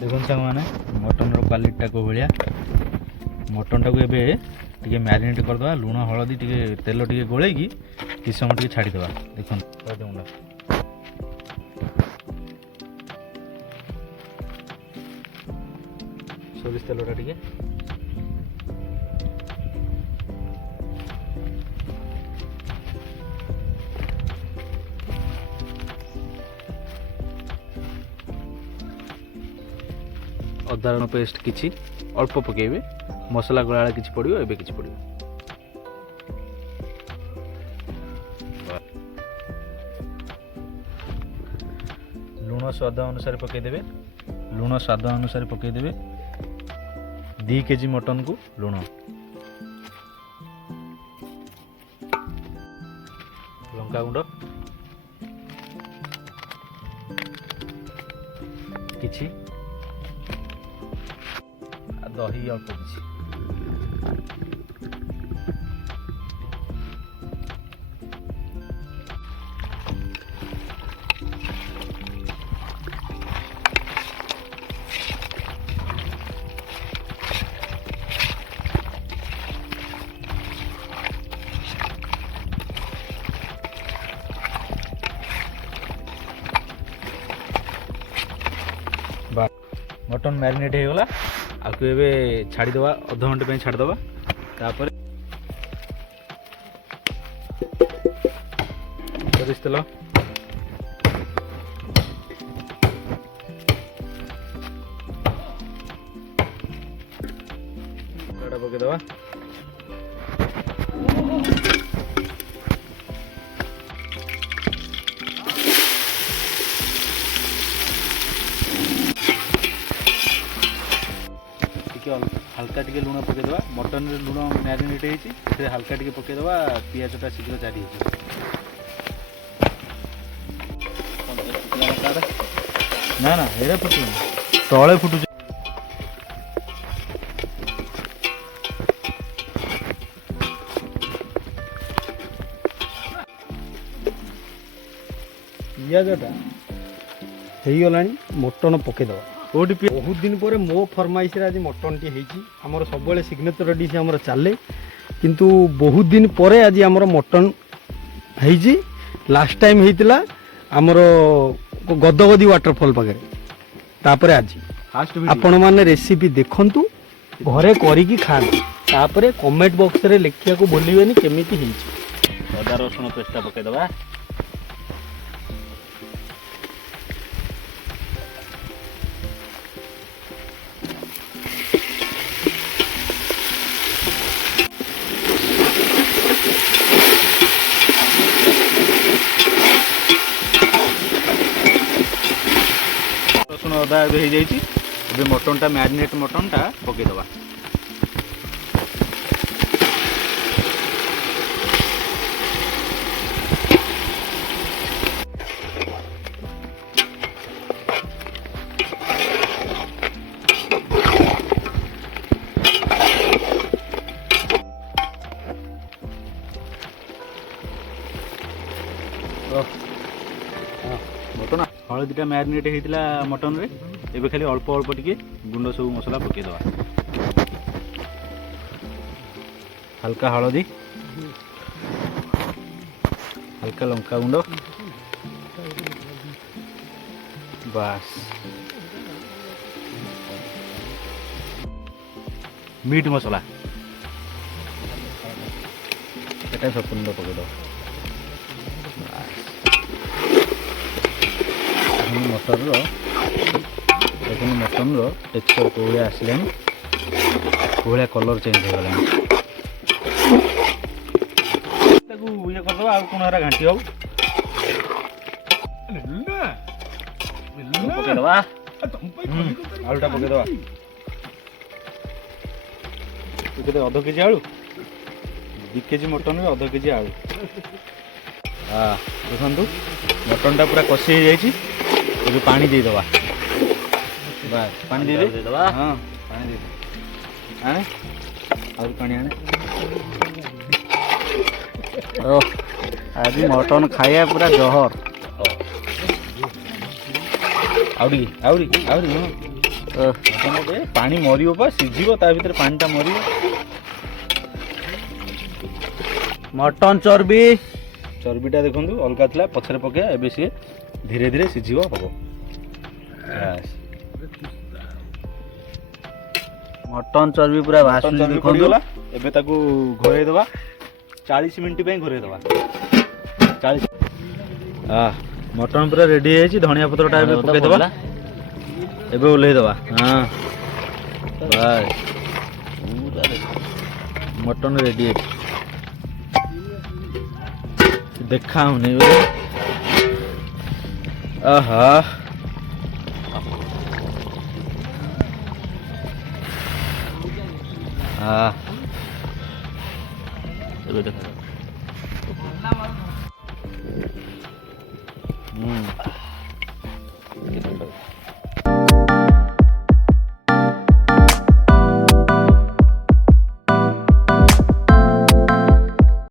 देखो सांग मैंने मटन क्वालिटी को भाया मटन टाक टे मैरिनेट करदे लुण हलदी टे तेल टे गोल कि समय टे छाड़ीदे देख सोरिष तेलटा टे अदा रसुण पेस्ट किछि अल्प पकेबे मसला गोला किछि पड़ियो एबे किछि पड़ियो लुण स्वाद अनुसार पकेदेबे लुण स्वाद अनुसार पकेदेबे 2 केजी मटन को लुण लंका गुंड किछि दही अल्प किछि मटन मैरिनेट हो गला आपको ये छाड़ीदे अध घंटे छाड़ीदे तापर सोरिष तेल पकईदे हल्का टिके लुण पकईदे मटन लुण मैरिनेट होती हल्का टिके पकईदे पियाजटा शीघ्र जारी ना ना ये फुटू तले फुटू पियाजटा हो गला मटन पकईदे कोटी बहुत दिन पर मो फरमाइश आज मटन टी होमर सब सिग्नेचर डिश आमर चले किंतु बहुत दिन पर आज आमर मटन है लास्ट टाइम होता आमर गदगदी वाटरफॉल पाखे तापर आज आपण मैंने रेसिपी देखंतु घरे करिकी खाआंतु तापर कमेंट बॉक्स रे लिखिया को भूलिबेनी केमिति हिंची अदा रसुण पेस्टा पकईदे रसुण अदा ए मटन टा मैरिनेट मटन टा पकईदे मटन हलदीटा मैरिनेट होता मटन रे एबे खाली अल्प अल्प टिके गुंड सब मसला पकईदे हल्का हलदी हल्का लंका गुंड बस मीट मसला एटा सब गुंड पकईदे मटर देखो मटन टेक्सचर कौन आसला कौन कलर चेंज हो गला ये करदे आ कौन घाटी हो आलूटा पकईदे अध केजी आलू 2 केजी मटन में अध केजी आलू हाँ देखु मटनटा पूरा कषि हो जाए ये पानी देदे बस पानी दे हाँ पानी दे आने और पानी आने आज मटन खाया पूरा जहर आउरी आउरी आउरी हाँ ପାଣି ମରିବ ବା ସିଝିବ ତା ଭିତରେ ପାଣିଟା ମରିବ। ମଟନ ଚର୍ବି ଚର୍ବିଟା ଦେଖନ୍ତୁ ଅଲଗା ଥିଲା ପଛରେ ପକେଇବା ଏବେ ସିଏ ଧୀରେ ଧୀରେ ସିଝିବ ହବ। ବାସ୍। ମଟନ ଚର୍ବି ପୁରା ଭାସୁଛି ଚର୍ବି ଦେଖନ୍ତୁ। ପଡ଼ିଗଲା ଏବେ ତାକୁ ଘୋଡ଼େଇ ଦେବା 40 ମିନିଟ୍ ପାଇଁ ଘୋଡ଼େଇ ଦେବା। 40 ମଟନ ପୁରା ରେଡ଼ି ହେଇଯାଇଛି। ଧଣିଆ ପତ୍ରଟା ଏବେ ପକେଇଦେବା ଏବେ ଓହ୍ଲେଇ ଦେବା। ହଁ ବାସ୍ ମଟନ ରେଡ଼ି ହେଇଛି। ଦେଖା ହଉନି ଆହା ଏବେ ଦେଖା